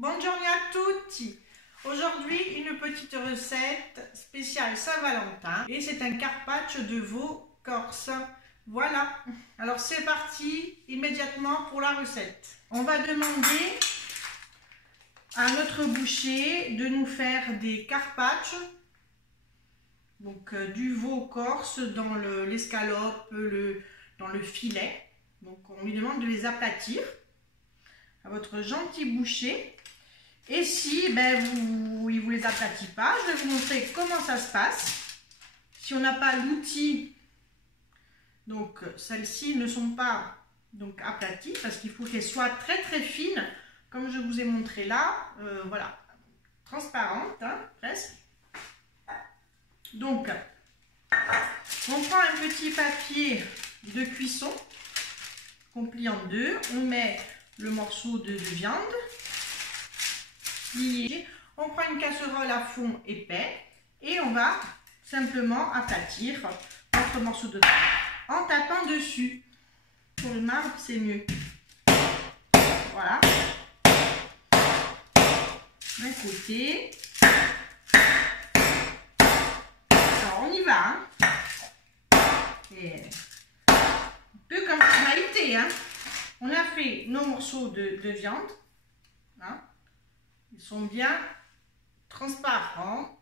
Buongiorno a tutti. Aujourd'hui, une petite recette spéciale Saint-Valentin et c'est un carpaccio de veau corse. Voilà. Alors c'est parti immédiatement pour la recette. On va demander à notre boucher de nous faire des carpaccio, donc du veau corse dans l'escalope, dans le filet. Donc on lui demande de les aplatir à votre gentil boucher. Et si il ne vous les aplatit pas, je vais vous montrer comment ça se passe. Si on n'a pas l'outil, donc celles-ci ne sont pas donc aplaties parce qu'il faut qu'elles soient très très fines, comme je vous ai montré là, voilà, transparentes, hein, presque. Donc, on prend un petit papier de cuisson qu'on plie en deux, on met le morceau de viande. On prend une casserole à fond épais et on va simplement aplatir notre morceau de viande en tapant dessus. Pour le marbre, c'est mieux. Voilà. D'un côté. Alors, on y va. Hein. Et un peu comme finalité. Hein. On a fait nos morceaux de viande. Hein. Ils sont bien transparents,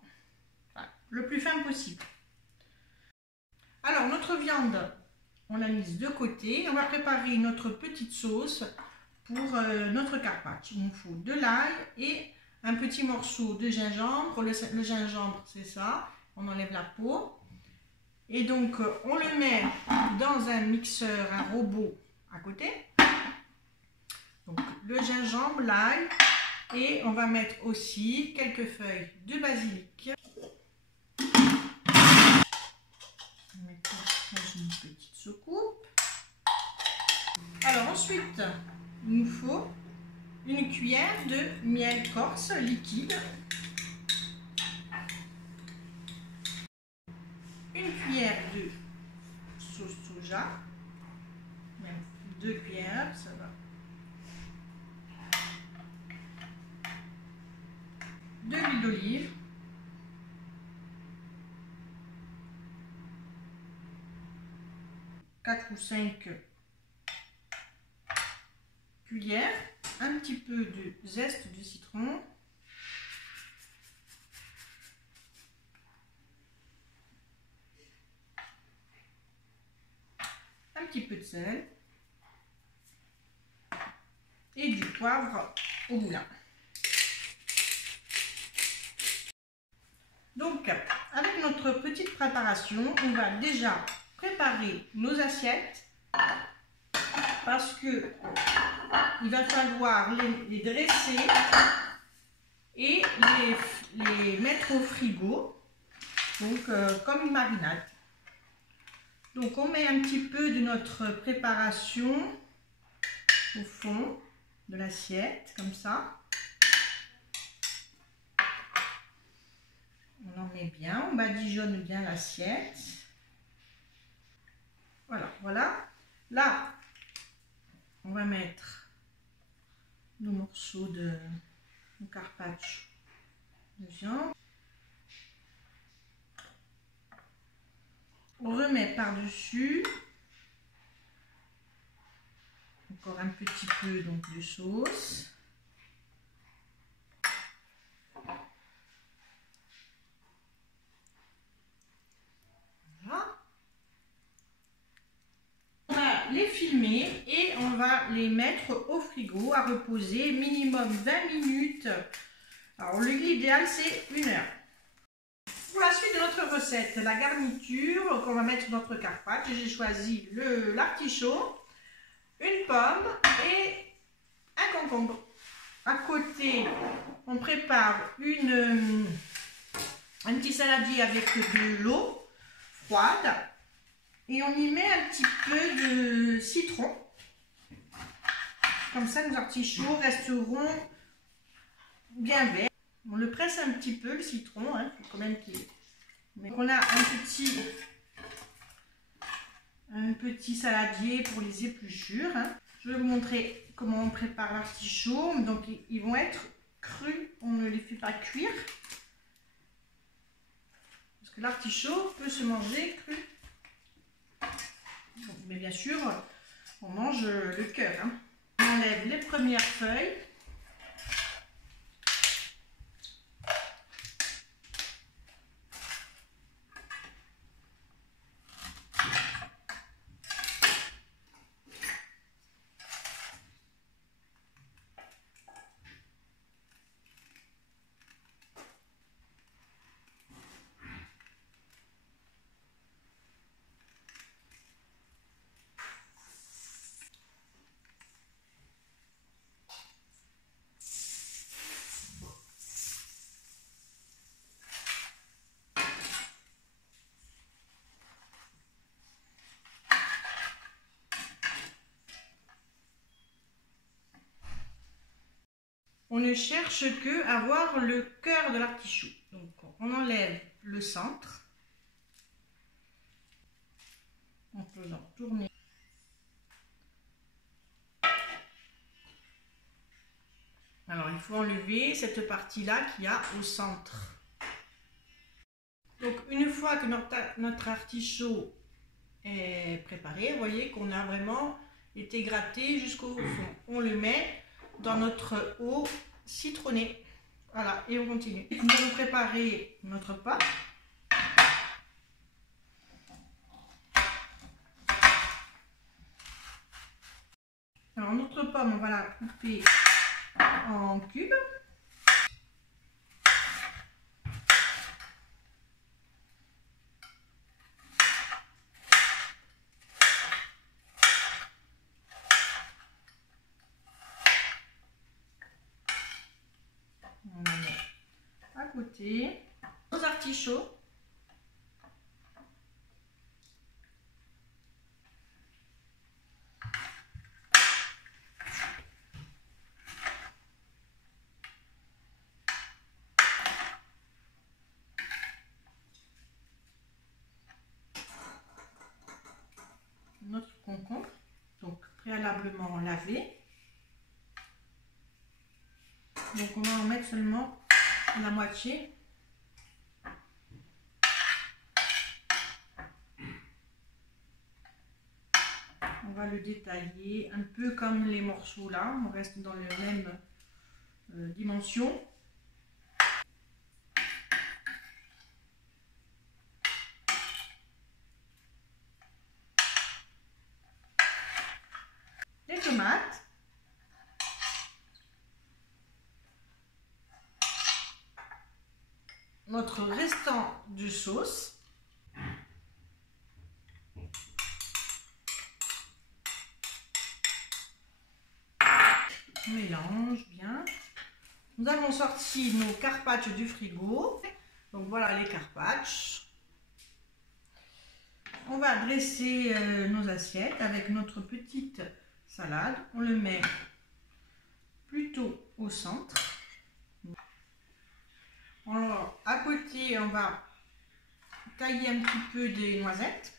enfin, le plus fin possible. Alors notre viande, on l'a mise de côté. On va préparer notre petite sauce pour notre carpaccio. Il nous faut de l'ail et un petit morceau de gingembre. Le gingembre, c'est ça. On enlève la peau. Et donc on le met dans un mixeur, un robot à côté. Donc le gingembre, l'ail. Et on va mettre aussi quelques feuilles de basilic. On va mettre dans une petite soucoupe. Alors ensuite, il nous faut une cuillère de miel corse liquide. Une cuillère de sauce soja. Même 2 cuillères, ça va. De l'huile d'olive, quatre ou 5 cuillères, un petit peu de zeste de citron, un petit peu de sel et du poivre au moulin. Donc, avec notre petite préparation, on va déjà préparer nos assiettes parce que il va falloir les dresser et les mettre au frigo, donc comme une marinade. Donc, on met un petit peu de notre préparation au fond de l'assiette, comme ça. On en met bien, on badigeonne bien l'assiette. Voilà, voilà. Là, on va mettre nos morceaux de carpaccio de viande. On remet par-dessus encore un petit peu donc, de sauce. Les filmer et on va les mettre au frigo à reposer minimum 20 minutes. Alors l'idéal c'est 1 heure. Pour la suite de notre recette, la garniture qu'on va mettre sur notre carpaccio, j'ai choisi l'artichaut, une pomme et un concombre. À côté, on prépare un petit saladier avec de l'eau froide. Et on y met un petit peu de citron. Comme ça, nos artichauts resteront bien verts. On le presse un petit peu, le citron. Hein, faut quand même qu'il... Donc on a un petit saladier pour les épluchures. Hein. Je vais vous montrer comment on prépare l'artichaut. Donc ils vont être crus, on ne les fait pas cuire. Parce que l'artichaut peut se manger cru. Mais bien sûr, on mange le cœur. Hein. On enlève les premières feuilles. On ne cherche que à voir le cœur de l'artichaut. Donc on enlève le centre en faisant tourner. Alors il faut enlever cette partie-là qu'il y a au centre. Donc une fois que notre artichaut est préparé, vous voyez qu'on a vraiment été gratté jusqu'au fond. On le met dans notre eau citronnée. Voilà, et on continue. Nous allons préparer notre pâte. Alors notre pomme, on va la couper en cubes. On la met à côté. Nos artichauts. Notre concombre, donc préalablement lavé. Donc on va en mettre seulement la moitié. On va le détailler un peu comme les morceaux là, on reste dans la même dimension. Les tomates. Notre restant de sauce. On mélange bien. Nous avons sorti nos carpaccio du frigo. Donc voilà les carpaccio. On va dresser nos assiettes avec notre petite salade. On le met plutôt au centre. Alors, à côté, on va tailler un petit peu des noisettes.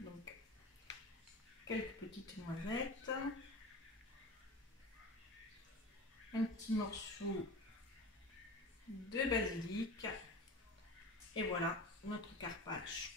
Donc, quelques petites noisettes. Un petit morceau de basilic. Et voilà notre carpaccio.